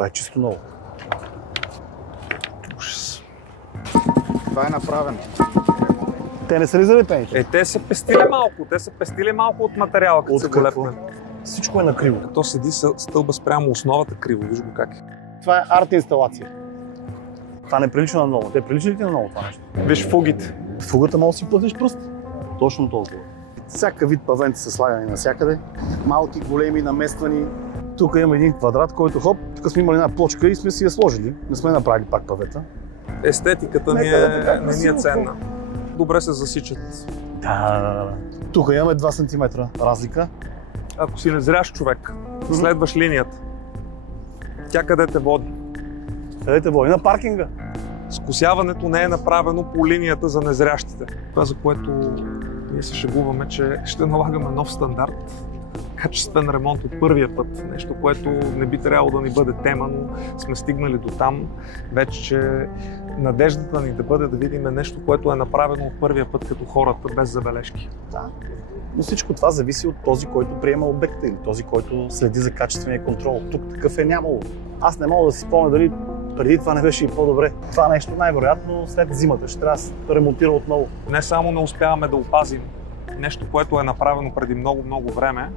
Това е чисто ново. Ужас. Това е направено. Те не са ли залепените? Те са пестили малко от материала, като са го лепнали. Всичко е накриво. Като седи стълба спрямо основата криво, виж го как е. Това е арт инсталация. Това не прилича на ново. Те прилича ли ти на ново това нещо? Виж фугите. Фугата може да си плътиш пръст. Точно толкова. Всяка вид павенци са слагани навсякъде. Малки, големи, намествани. Тук има един квадрат, който хоп, тук сме имали една плочка и сме си я сложили. Не сме направили пак павета. Естетиката не ни е ценна. Добре се засичат. Да. Тук имаме 2 см разлика. Ако си незрящ човек, следваш линията. Тя къде те води? Къде те води? На паркинга. Скосяването не е направено по линията за незрящите. Това, за което ние се шегуваме, че ще налагаме нов стандарт. Качествен ремонт от първия път. Нещо, което не би трябвало да ни бъде тема, но сме стигнали до там. Вече, че надеждата ни да бъде да видим нещо, което е направено от първия път като хората, без забележки. Да. Но всичко това зависи от този, който приема обекта или този, който следи за качествения контрол. Тук такъв е нямало. Аз не мога да си спомня дали преди това не беше и по-добре. Това нещо най-вероятно след зимата ще трябва да се ремонтира отново. Не само не успяваме да опазим нещо, което е направено преди много време,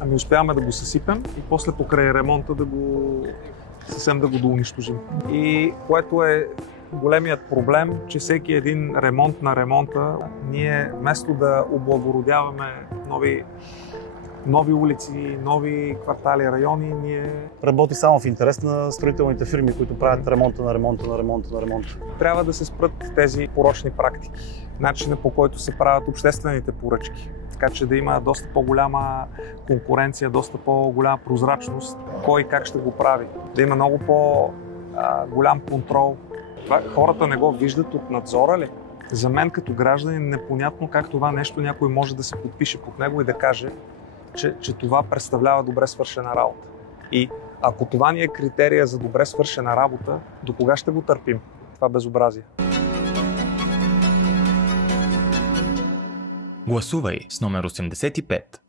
ами успяваме да го съсипем и после покрай ремонта съвсем да го доунищожим. И което е големият проблем, че всеки един ремонт на ремонта, ние вместо да облагородяваме нови улици, нови квартали, райони, ние... Работи само в интерес на строителните фирми, които правят ремонта на ремонта. Трябва да се спрат тези порочни практики. Начинът, по който се правят обществените поръчки. Така че да има доста по-голяма конкуренция, доста по-голяма прозрачност, кой как ще го прави. Да има много по-голям контрол. Това хората не го виждат от надзора ли? За мен като гражданин е непонятно как това нещо някой може да се подпише под него и да каже, че това представлява добре свършена работа. И ако това ни е критерия за добре свършена работа, до кога ще го търпим? Това безобразие. Гласувай с номер 85.